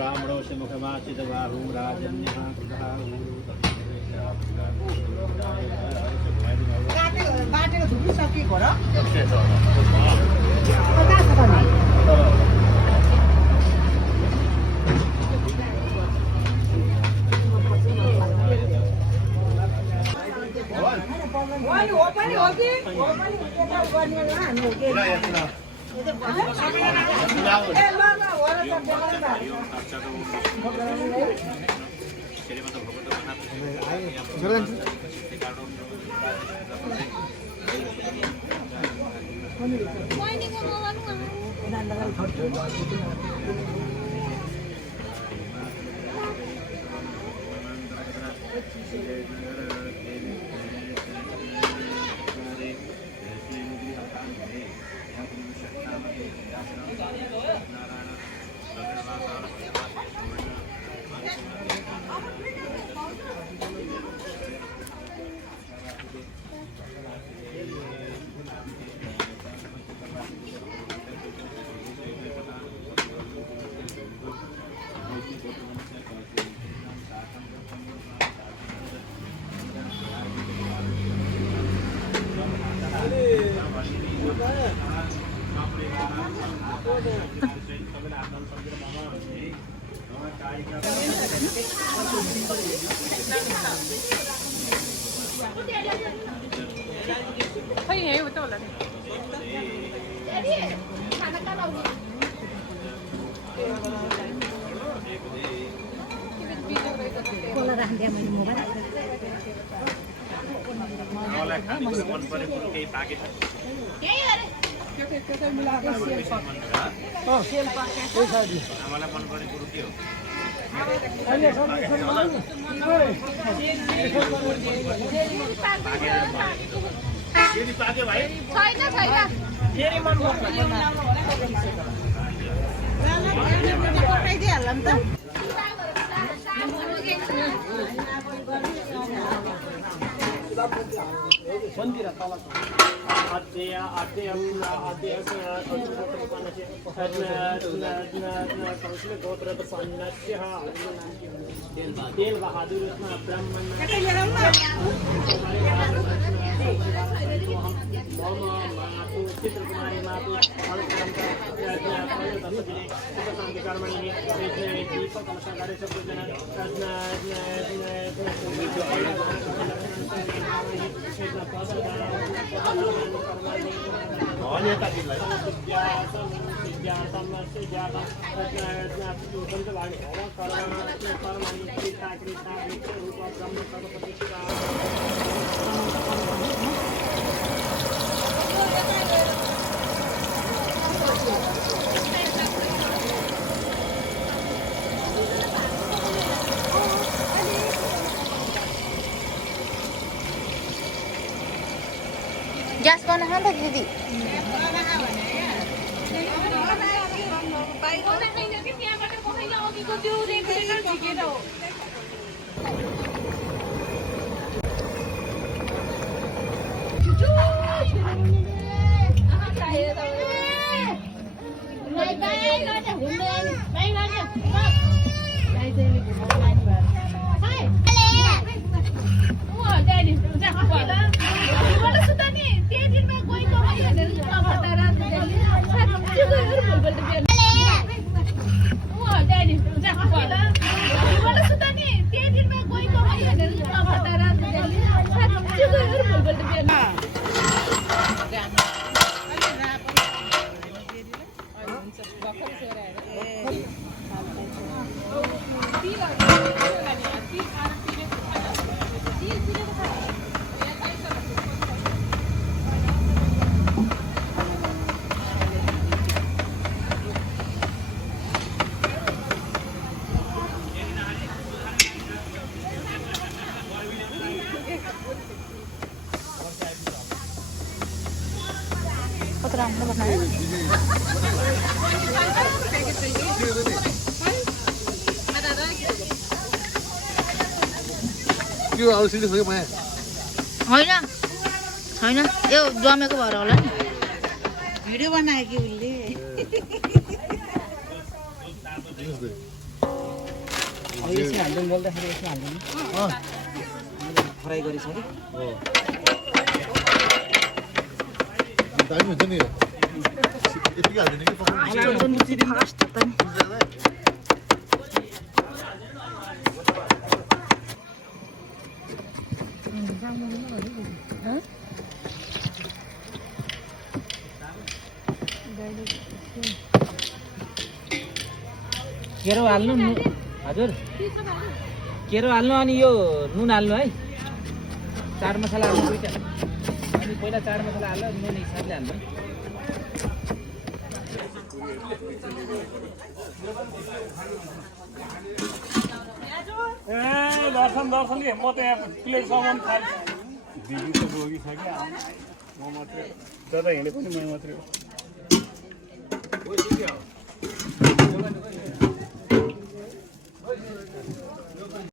ब्राह्मणोऽस्य मुखमासितबाहुं राजन्यः कृतः बाटेको थुप्रै सकिएको र खै यही हो त होला नि कोला राख्दै मैले मोबाइल मलाई खानु मन परेको केही पाकेछ आमालाई मन परेको कुरो के हो फेरि पाक्यो भाइ फेरि मन पठाइदिइहाल्ला नि त तेल बहादुर ब्राह्मण चित्रकुमारी मातु ग्यास गर्न खान्छ दिदी राम्रो बनायो के हो औषधि खोइ माया हैन छैन यो जमेको भएर होला नि भिडियो बनायो कि उसले यसमा हाल्दैन बोल्दाखेरि यसमा हाल्दैन फ्राई गरिसक्यो दामी हुन्छ नि यो यतिकै हाल्दैन कि पकाउनु फर्स्ट त नि केरो हाल्नु हजुर केरो हाल्नु अनि यो नुन हाल्नु है चाट मसला हाल्नु दुईटा अनि पहिला चाट मसला हाल्नु नुन हिसाबले हाल्नु दर्शन के म त यहाँ प्लेट सामान खाली दिदी त रोगी छ कि म मात्रै दादा हिँडे पनि म मात्रै हो